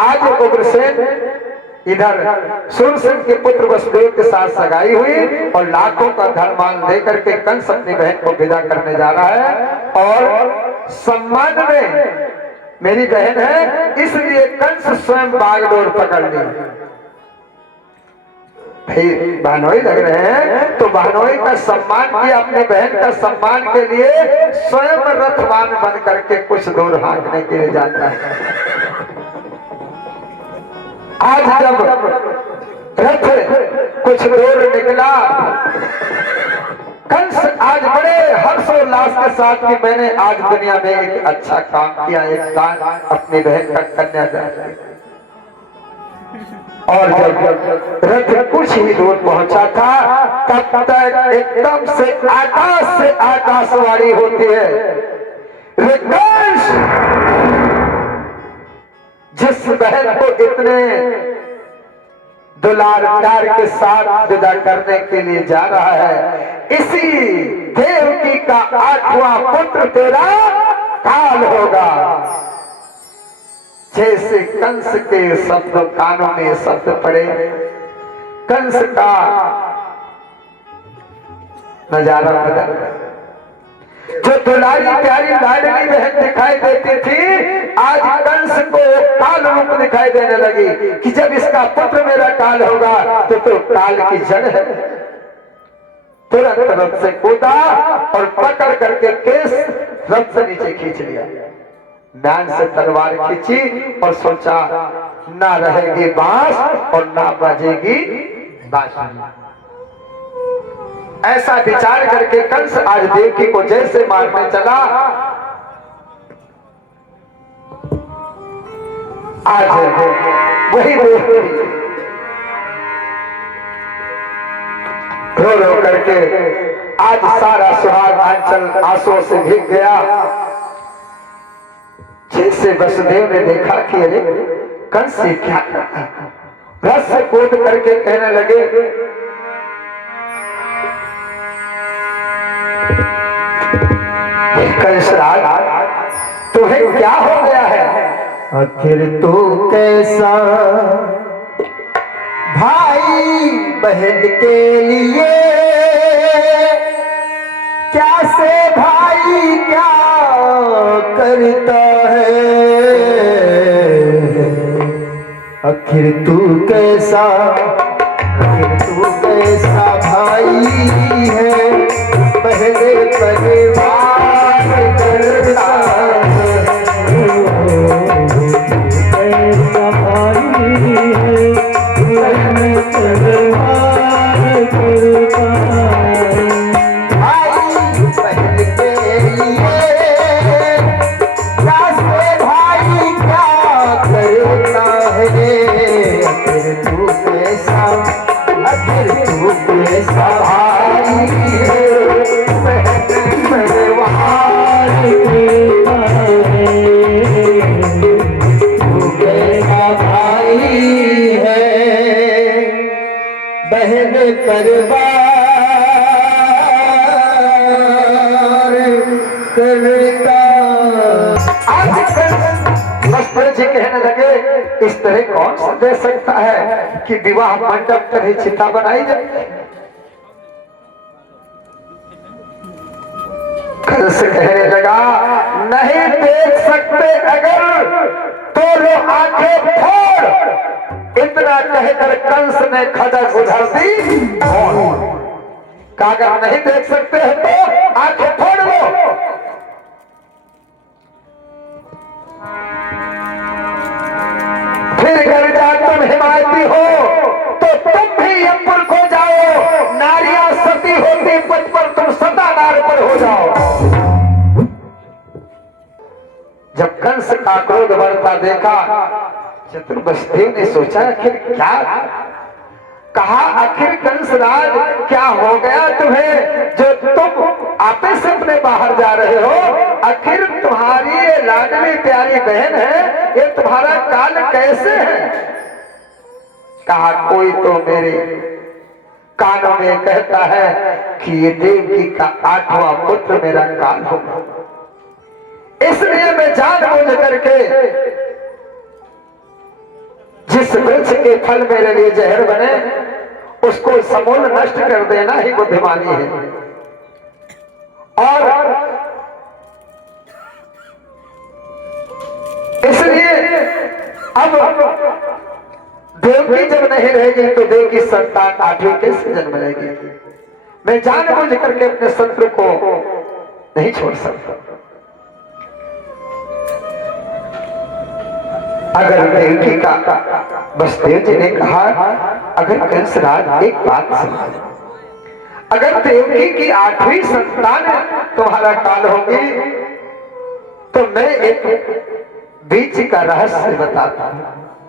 आज उग्रसेन इधर सूरसेन के पुत्र वसुदेव के साथ सगाई हुई और लाखों का धर्मान लेकर के कंस अपनी बहन को विदा करने जा रहा है। और सम्मान में मेरी बहन है इसलिए कंस स्वयं बागडोर पकड़ ली। भाई बहनोई लग रहे हैं तो बहनोई का सम्मान किया, अपनी बहन का सम्मान के लिए स्वयं रथवान बन करके कुछ दूर भागने के लिए जाता है। आज जब रथ कुछ दूर निकला, कंस आज बड़े हर्षोल्लास के साथ कि मैंने आज दुनिया में एक अच्छा काम किया, एक काम अपनी बहन का कन्यादान। और जब रथ कुछ ही दूर पहुंचा था तब तक एकदम से आकाशवाणी होती है, जिस बहन को इतने दुलार प्यार के साथ विदा करने के लिए जा रहा है, इसी देवकी का 8वां पुत्र तेरा काल होगा। जैसे कंस के शब्द कानों में शब्द पड़े, कंस का नजारा बदल गया। जो दुलारी प्यारी लाडली बहन दिखाई देती थी आज कंस को काल रूप दिखाई देने लगी कि जब इसका पुत्र मेरा काल होगा तो काल की जड़ है। तुरंत रथ से कूदा और पकड़ करके केस रथ से नीचे खींच लिया, म्यान से तलवार खींची और सोचा ना रहेगी बांस और ना बजेगी बांसुरी। ऐसा विचार करके कंस आज देवकी को जैसे मारने चला, आज वही देवकी रो रो करके आज सारा सुहाग आंचल आंसुओं से भीग गया। जैसे वसुदेव ने देखा कि अरे कंस से क्या करता, रथ से कूद करके कहने लगे, कंसराज तुम्हें क्या हो गया है? आखिर तू कैसा भाई बहन के लिए, क्या से भाई क्या करता है? आखिर तू कैसा भाई है, पहले परिवार करता है। कैसा भाई है, पहले परिवार करता है। भाई बहन के लिए कैसे भाई क्या करता है? आखिर तू कैसा भाई है, बहन परिवार करता। लक्ष्मण जी कहने लगे इस तरह कौन सा दे सकता है कि विवाह मंडप तरह चिता बनाई जाए? कंस कहने लगा नहीं देख सकते अगर तो लो आंखें फोड़। इतना कहकर कंस ने खड़ग उधर दी, कागर नहीं देख सकते हैं तो आंखें फोड़ लो। फिर घर जा तुम हिमायती हो तो तुम भी यमपुर को जाओ, नारियां सती होती पद पर तुम सता नार पर हो जाओ। जब कंस का क्रोध बढ़ता देखा चतुर्वसुदेव ने सोचा आखिर क्या कहा, आखिर कंसराज क्या हो गया तुम्हें जो तुम आपे से अपने बाहर जा रहे हो? आखिर तुम्हारी ये लाडली प्यारी बहन है, ये तुम्हारा काल कैसे है? कहा कोई तो मेरे कानों में कहता है कि ये देवकी का 8वां पुत्र मेरा काल होगा, इसलिए मैं जानबूझ करके जिस वृक्ष के फल मेरे लिए जहर बने उसको समूल नष्ट कर देना ही बुद्धिमानी है। और इसलिए अब देवकी जब नहीं रहेगी तो देव की संतान आठवीं कैसे जन्म लेगी। मैं जानबूझ करके अपने शत्रु को नहीं छोड़ सकता। अगर देवकी का वसुदेव जी ने कहा अगर कंसराज एक बात समझ, अगर देवकी की आठवीं संतान तुम्हारा काल होगी तो मैं एक बीच का रहस्य बताता हूं।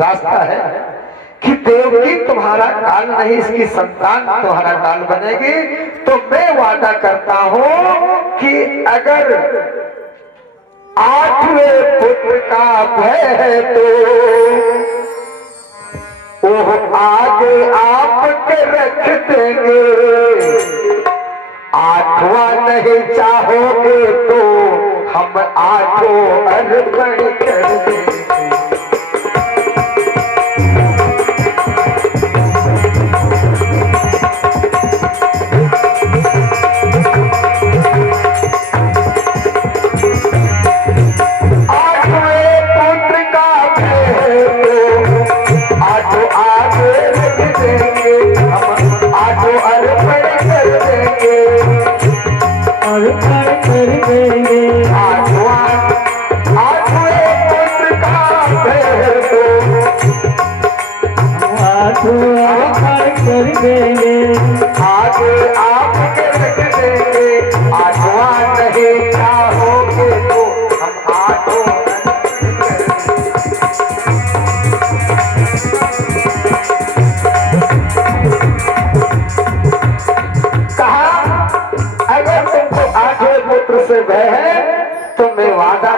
रास्ता है कि देवकी तुम्हारा काल नहीं, इसकी संतान तुम्हारा काल बनेगी। तो मैं वादा करता हूं कि अगर आठवें पुत्र का भय है तो वो आगे आपके रख देंगे, आठवां नहीं चाहोगे तो हम आठों अर्पण कर देंगे।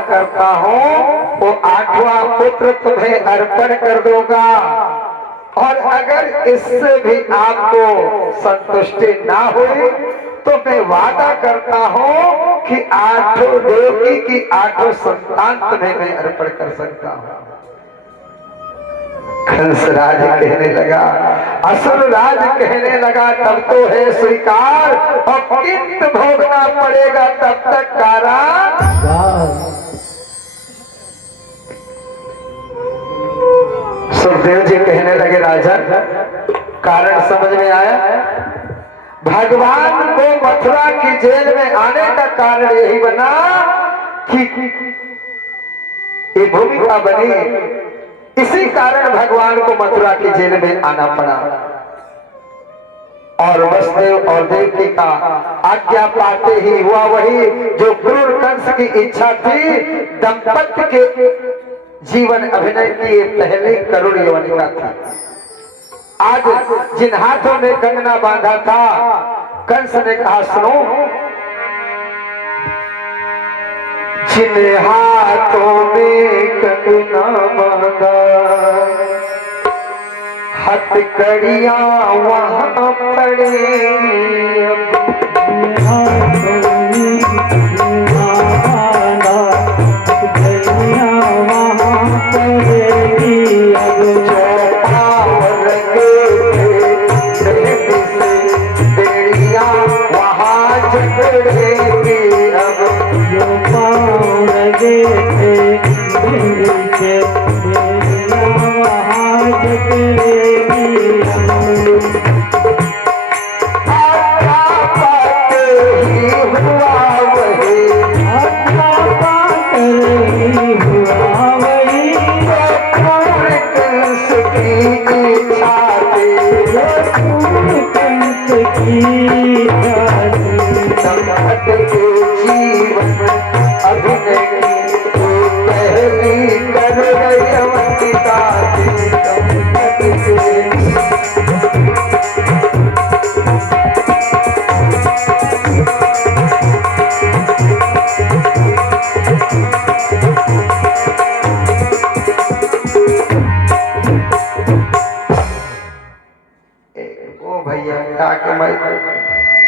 करता हूं वो आठवां पुत्र तुम्हें अर्पण कर दूंगा। और अगर इससे भी आपको संतुष्टि ना हुई तो मैं वादा करता हूं कि आठों देवकी की आठों संतान तुम्हें मैं अर्पण कर सकता हूं। कंसराज कहने लगा, असुरराज कहने लगा तब तो है स्वीकार, और किंत भोगना पड़ेगा तब तक कारागार। सुखदेव जी कहने लगे राजा कारण समझ में आया। भगवान को मथुरा की जेल में आने का कारण यही बना कि ये भूमिका बनी, इसी कारण भगवान को मथुरा की जेल में आना पड़ा। और वसुदेव और देवकी का आज्ञा पाते ही हुआ वही जो क्रूर कंस की इच्छा थी। दंपत्ति के जीवन अभिनय की पहली करुण यवनिका थी। आज जिन हाथों में कंगना बांधा था, कंस ने कहा सुनो, जिन हाथों में कंगना बांधा हथकड़ियां वहां पड़ेगी।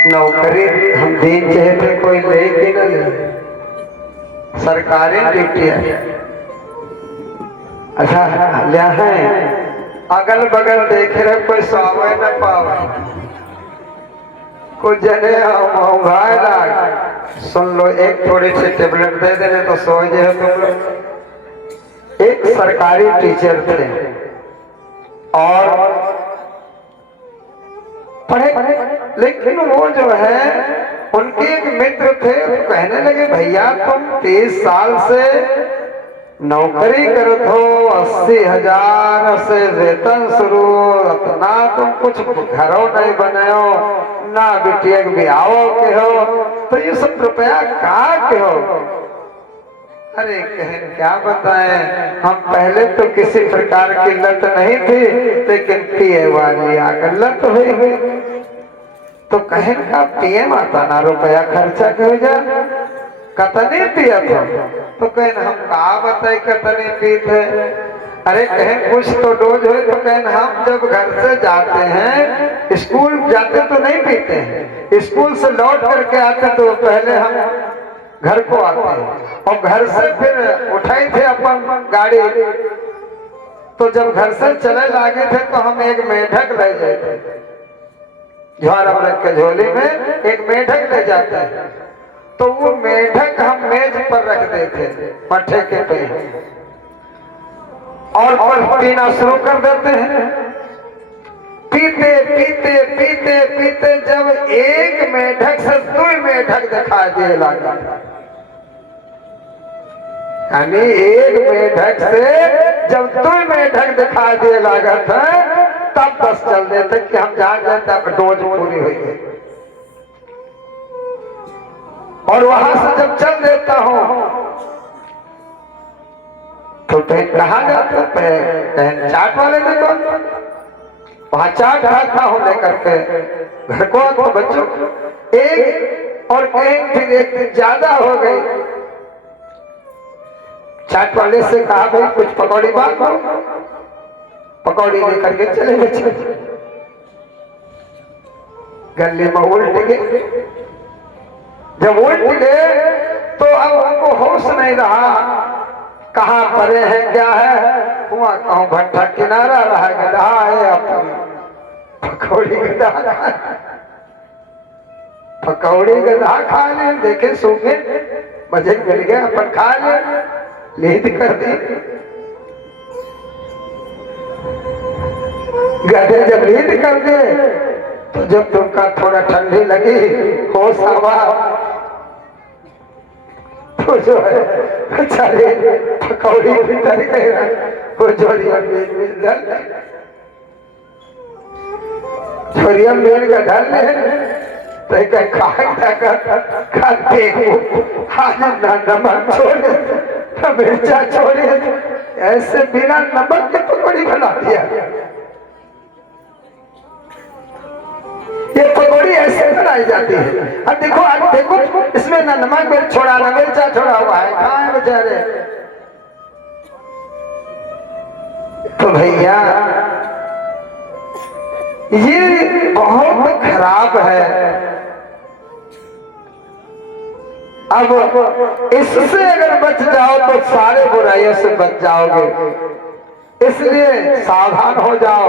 नौकरी हम दिन चाहते कोई ले कि न ले, सरकारी ड्यूटी है। अच्छा लिया है अगल बगल देखे रहे कोई स्वावे न पावे, कुछ जने उघाए लाग। सुन लो, एक थोड़ी सी टेबलेट दे देने तो सो जाए तुम लोग। एक सरकारी टीचर थे और पढ़े, लेकिन वो जो है उनके एक मित्र थे, तो कहने लगे भैया तुम 30 साल से नौकरी करत हो, 80,000 से वेतन शुरू, अपना तुम कुछ घरों नहीं बने हो, ना बिटिया के बिहाओ के हो, तो ये सब रुपया कहाँ के हो? अरे कहें क्या बताएं, हम पहले तो किसी प्रकार की लत नहीं थी, लेकिन पिए वाली आकर लत हुई। तो कहें का पिए माता ना रुपया खर्चा क्यों जा, कतने पिया था? तो कहें हम कहा बताए कतने पीते? अरे कहें कुछ तो डोज हो। तो कहें हम जब घर से जाते हैं, स्कूल जाते तो नहीं पीते हैं, स्कूल से लौट करके आते तो पहले हम घर को आते हैं और घर से फिर उठाई थे अपन गाड़ी। तो जब घर से चले लागे थे तो हम एक मेढक ले जाते, झोरा रख के झोली में एक मेढक ले जाते हैं। तो वो मेढक हम मेज पर रख देते पट्टे के पे और पीना शुरू कर देते हैं। पीते पीते पीते पीते जब एक मेढक से 2 मेढक दिखाई दे लगा, यानी एक मेढक से जब 2 मेढक दिखाई दे लगा था, तब बस चल देते कि हम जहां जाए तक डोज पूरी हुई है। और वहां से जब चल देता हूं तो कहा जाता है चाट वाले देखो, वहां चाट खाता हूं लेकर के घर को। तो बच्चों एक और एक फिर एक दिन ज्यादा हो गई, चाट वाले से कहा भाई कुछ पकौड़ी बांध दो, पकौड़ी लेकर के चले बच्चे। गले में उल्ट गए, जब उल्ट गए तो अब हमको होश नहीं रहा, कहाँ परे है क्या है, कुआं कहूं भट्टा किनारा रहा गधा है अपन पकौड़ी गधा पकौड़ी गधा खा ले, देखे सूखे मजे मिल गया, अपन खा ले, लीद कर दी। गधे जब लीद कर दे तो जब तुमका थोड़ा ठंडी लगी, होश आवा, तो जो है बेचारे पकौड़ी भीतर गए, वो झोरिया मेल का ढल है, खाते नमक छोड़े तो मिर्चा छोड़े, ऐसे बिना नमक के पकौड़ी बना दिया। ये पकौड़ी ऐसे बनाई जाती है। अब देखो, आज देखो इसमें ना नमक छोड़ा ना मिर्चा छोड़ा हुआ है, कहाँ है बेचारे? तो भैया ये बहुत खराब है। अब इससे अगर बच जाओ तो सारे बुराइयों से बच जाओगे, इसलिए सावधान हो जाओ।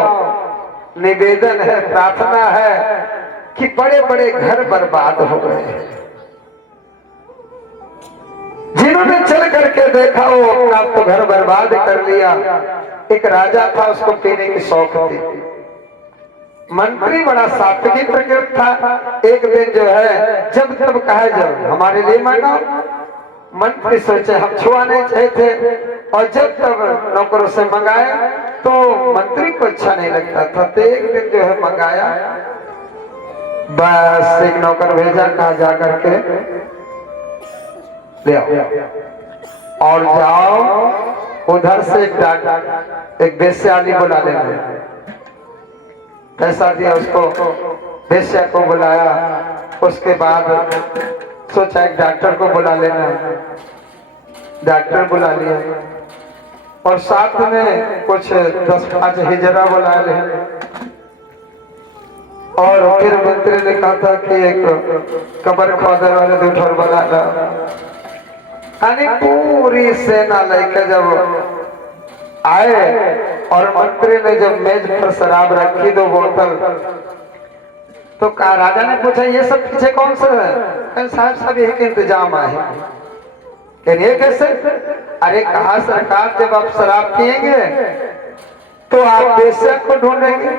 निवेदन है, प्रार्थना है कि बड़े बड़े घर बर्बाद हो गए। जिन्होंने चल करके देखा वो अपना तो घर बर्बाद कर लिया। एक राजा था, उसको पीने की शौक थी। मंत्री बड़ा सात्विक प्रकृति था। एक दिन जो है जब तब कहा जब हमारे लिए मांगो, मंत्री सोचे हम छुआ नहीं चाहे थे, और जब तब नौकरों से मंगाया तो मंत्री को अच्छा नहीं लगता था। तो एक दिन जो है मंगाया, बस एक नौकर भेजा, कहा जा करके ले आओ और जाओ उधर से एक वेश्याली बुला लेना। पैसा दिया उसको, वेश्या को बुलाया। उसके बाद सोचा एक डॉक्टर को बुला लेना, डॉक्टर बुला लिया और साथ में कुछ 10-5 हिजरा बुला ले। और फिर मंत्री ने कहा था कि एक कबर खोदर वाले 2 ठोर बुला ला। यानी पूरी सेना लेकर जब आए और मंत्री ने जब मेज पर शराब रखी 2 बोतल, तो कहा, राजा ने पूछा ये सब पीछे कौन सा है? साहब सब एक इंतजाम है। ये कैसे? अरे कहा सरकार, जब आप शराब पिएंगे तो आप वेश्या को ढूंढेंगे,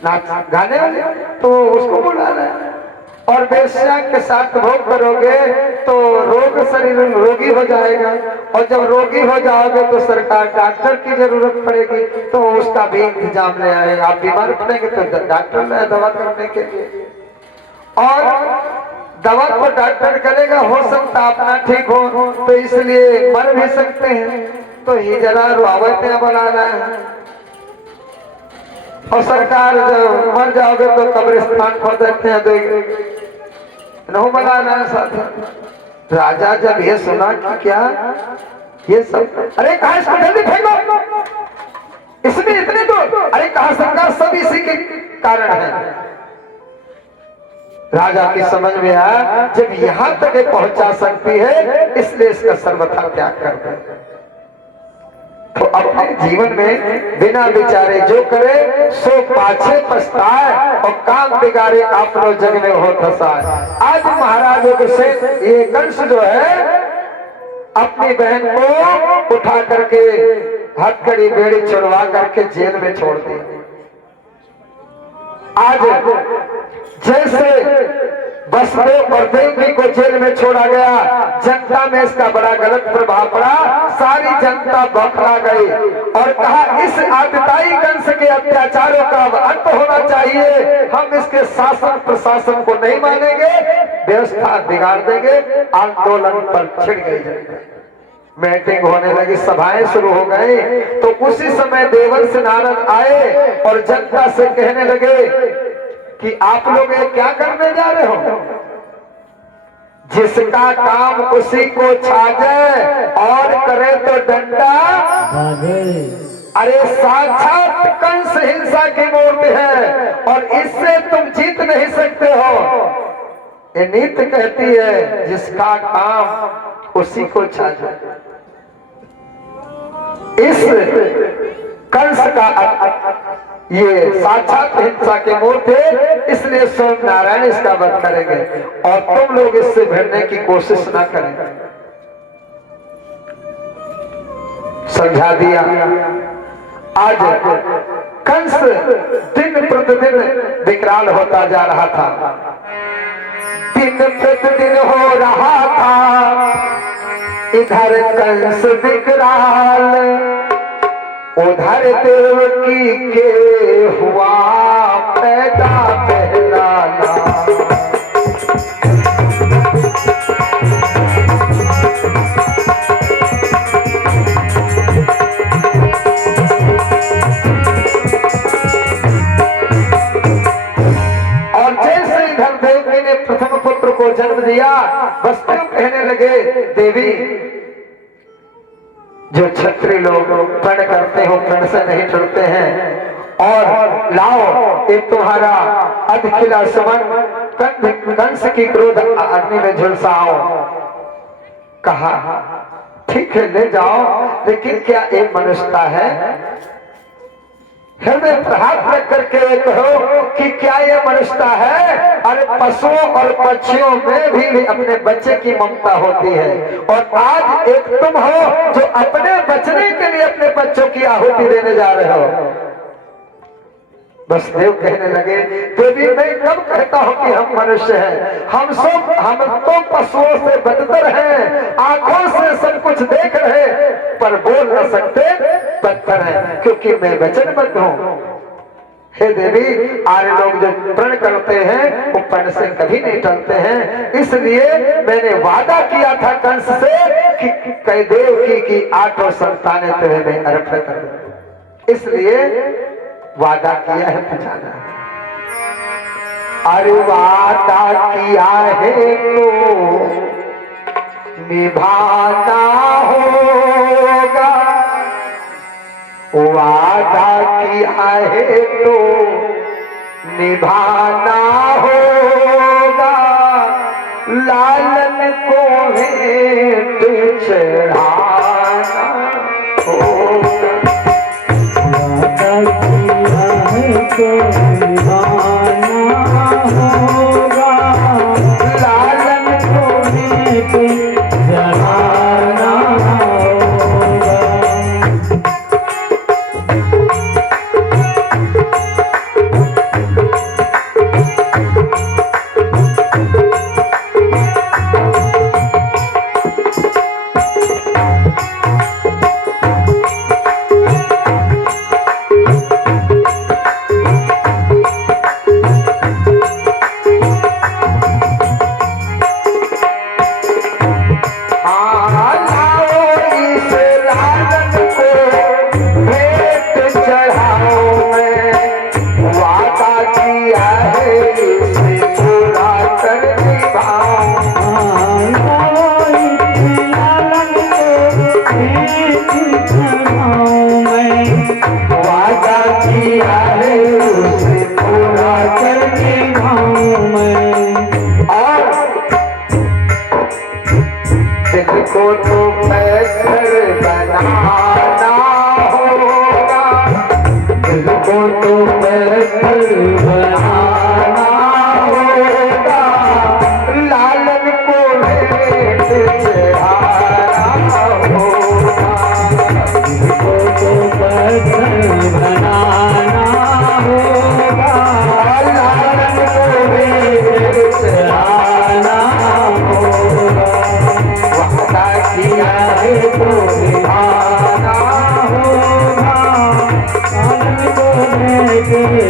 नाच गाने वाले, तो उसको बुला रहे हैं, और वेश्या के साथ भोग करोगे तो रोग शरीर रोगी हो जाएगा, और जब रोगी हो जाओगे तो सरकार डॉक्टर की जरूरत पड़ेगी, तो उसका भी इंतजाम ले आए। आप बीमार पड़ेंगे तो डॉक्टर ले दवा करने के लिए, और दवा को डॉक्टर करेगा, हो सकता अपना ठीक हो, तो इसलिए मर भी सकते हैं, तो ही जरा रुआवटें बना रहे हैं। और सरकार जब मर जाओगे तो कब्रिस्तान खो देते हैं, तो बना रहे हैं साथ। राजा जब ये सुना कि क्या ये सब, अरे कहा इसको जल्दी फेंको, इसमें इतने दूर, अरे कहा सरकार सब इसी के कारण है। राजा की समझ में आया जब यहां तक पहुंचा सकती है, इसलिए इसका सर्वथा त्याग कर दे। तो अपने जीवन में बिना विचारे जो करे सो पाछे पछताए, और काम बिगाड़े आप लोग जग में हो फंसाए। आज महाराज से ये कंस जो है अपनी बहन को उठा करके हथकड़ी बेड़ी छुड़वा करके जेल में छोड़ दी। आज जैसे वसुदेव और देवकी को जेल में छोड़ा गया, जनता में इसका बड़ा गलत प्रभाव पड़ा, सारी जनता बौखला गई और कहा इस आतताई कंस के अत्याचारों का अब अंत होना चाहिए। हम इसके शासन प्रशासन को नहीं मानेंगे, व्यवस्था बिगाड़ देंगे। आंदोलन पर छिड़ गई, मीटिंग होने लगी, सभाएं शुरू हो गई। तो उसी समय देवल से नारद आए और जनता से कहने लगे कि आप लोग ये क्या करने जा रहे हो? जिसका काम उसी को छाजे और करे तो डंडा भागे। अरे साक्षात कंस हिंसा की मूर्ति है और इससे तुम जीत नहीं सकते हो। ये नीति कहती है जिसका काम उसी को छाजे। इस कंस का ये साक्षात हिंसा के मूर्ति, इसलिए स्वयं नारायण इसका वध करेंगे और तुम लोग इससे भिड़ने की कोशिश ना करें। समझा दिया। आज कंस दिन प्रतिदिन विकराल होता जा रहा था, दिन प्रतिदिन हो रहा था इधर कंस विकराल, उधर देवकी के हुआ पैदा पहला लाल। और जैसे इधर देवकी ने प्रथम पुत्र को जन्म दिया, वसुदेव कहने लगे देवी, जो क्षत्रिय लोग प्रण करते हो प्रण से नहीं छुड़ते हैं, और लाओ एक तुम्हारा अधखिला समन कंस की क्रोध अग्नि में झुलसाओ। कहा ठीक है ले जाओ, लेकिन क्या एक मनुष्यता है? हृदय पर हाथ रख करके कहो कि क्या ये मनुष्यता है? अरे पशुओं और पक्षियों में भी अपने बच्चे की ममता होती है, और आज एक तुम हो जो अपने बचने के लिए अपने बच्चों की आहुति देने जा रहे हो। वसुदेव कहने लगे देवी, मैं कब कहता हूं कि हम मनुष्य हैं? हम तो पशुओं से बदतर हैं, आंखों से सब कुछ देख रहे पर बोल न सकते, बदतर हैं क्योंकि मैं वचनबद्ध हूं। हे देवी, आर्य लोग जो प्रण करते हैं वो प्रण से कभी नहीं टलते हैं, इसलिए मैंने वादा किया था कंस से कि कई देवकी की 8 संतानें तुम्हें मैं अर्पित कर दूं, इसलिए वादा किया है बचाना है। अरे वादा किया है तो निभाना होगा, वादा किया है तो निभाना होगा, लालन को भेंट चढ़ाना होगा।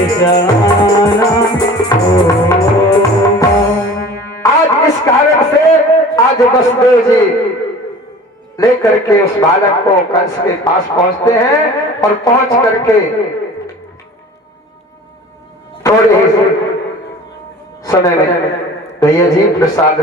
जाना आज इस कारण से आज वसुदेव जी लेकर के उस बालक को कंस के पास पहुंचते हैं और पहुंच करके थोड़े ही समय में भैया जी प्रसाद